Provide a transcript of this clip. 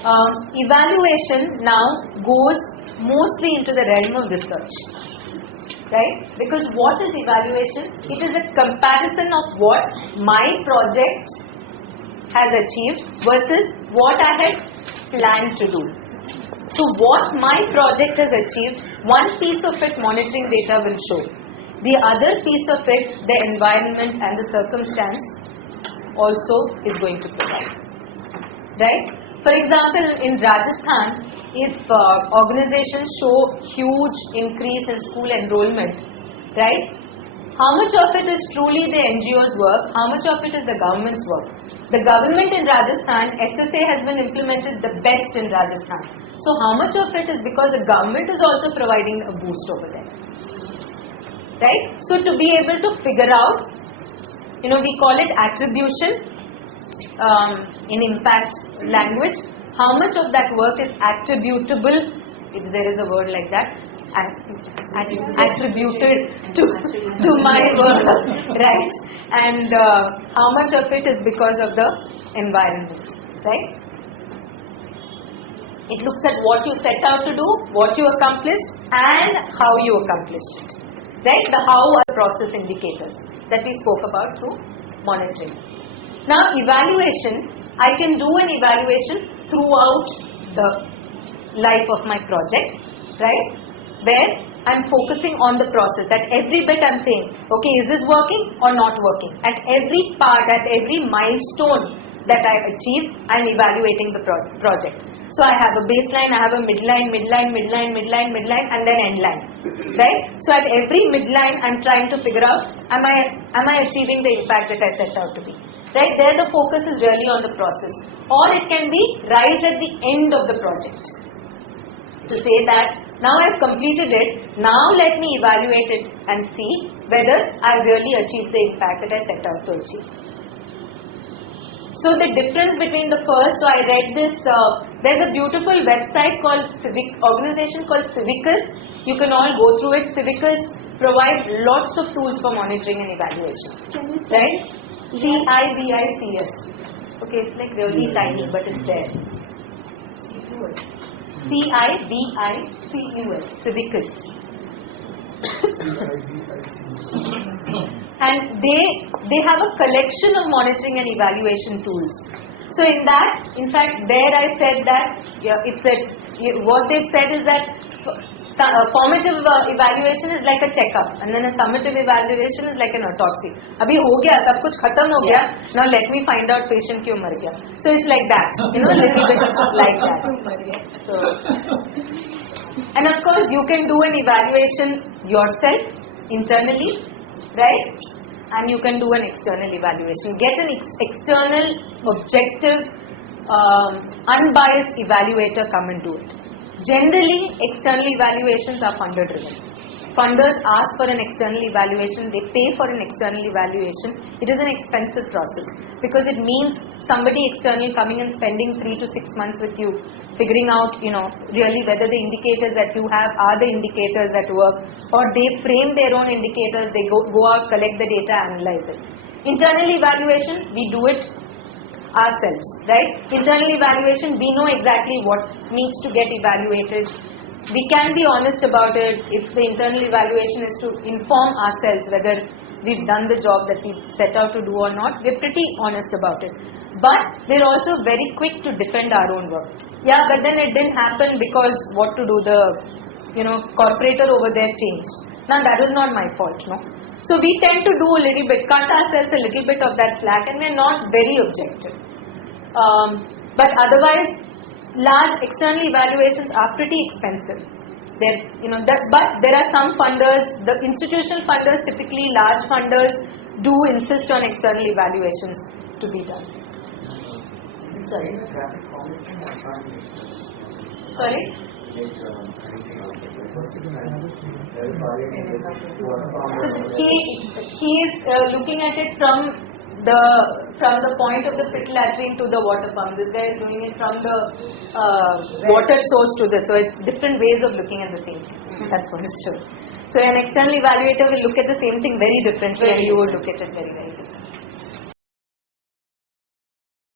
Evaluation now goes mostly into the realm of research, right? Because what is evaluation? It is a comparison of what my project has achieved versus what I had planned to do. So what my project has achieved, one piece of it monitoring data will show. The other piece of it, the environment and the circumstance also is going to provide, right? For example, in Rajasthan, if organizations show huge increase in school enrollment, right? How much of it is truly the NGO's work? How much of it is the government's work? The government in Rajasthan, SSA has been implemented the best in Rajasthan. So how much of it is because the government is also providing a boost over there? Right? So to be able to figure out, we call it attribution in impact language. How much of that work is attributable, if there is a word like that, attributed to my work, right? And how much of it is because of the environment, right? It looks at what you set out to do, what you accomplished, and how you accomplished it, right? The how are process indicators that we spoke about through monitoring. Now, evaluation, I can do an evaluation throughout the life of my project, right? Where I'm focusing on the process. At every bit I'm saying, okay, is this working or not working? At every part, at every milestone that I achieve, I'm evaluating the project. So I have a baseline, I have a midline, and then end line, right? So at every midline, I'm trying to figure out, am I achieving the impact that I set out to be? Right? There the focus is really on the process. Or it can be right at the end of the project. To say that, now I've completed it, now let me evaluate it and see whether I really achieved the impact that I set out to achieve. So the difference between the first, so I read this, there's a beautiful website called organization called Civicus. You can all go through it. Civicus provides lots of tools for monitoring and evaluation. Right? CIVICS. Okay, it's like really tiny, but it's there. CIVICUS. Civicus. And they have a collection of monitoring and evaluation tools. So in that, in fact, there I said that what they've said is that formative evaluation is like a checkup, and then a summative evaluation is like an autopsy. Abhi ho gaya, tab kuch khatam ho gaya. Now let me find out patient kyun mar gaya. So it's like that, a little bit like that. So, and of course, you can do an evaluation yourself internally, right? And you can do an external evaluation. Get an external, objective, unbiased evaluator come and do it. Generally, external evaluations are funder driven. Funders ask for an external evaluation, they pay for an external evaluation. It is an expensive process because it means somebody external coming and spending 3 to 6 months with you, figuring out, really whether the indicators that you have are the indicators that work, or they frame their own indicators, they go out, collect the data, analyze it. Internal evaluation, we do it ourselves, right? Internal evaluation, we know exactly what needs to get evaluated. We can be honest about it. If the internal evaluation is to inform ourselves whether we've done the job that we set out to do or not, we're pretty honest about it. But we're also very quick to defend our own work. Yeah, but then it didn't happen because what to do, the corporator over there changed. Now that was not my fault, no. So we tend to do a little bit, cut ourselves a little bit of that slack, and we're not very objective. But otherwise, large external evaluations are pretty expensive. But there are some funders, the institutional funders, typically large funders, do insist on external evaluations to be done. Sorry. Sorry? So he is looking at it from the point of the pit latrine to the water pump. This guy is doing it from the water source to this. So it's different ways of looking at the same thing. That's what is true. So an external evaluator will look at the same thing very differently, and you will look at it very, very differently.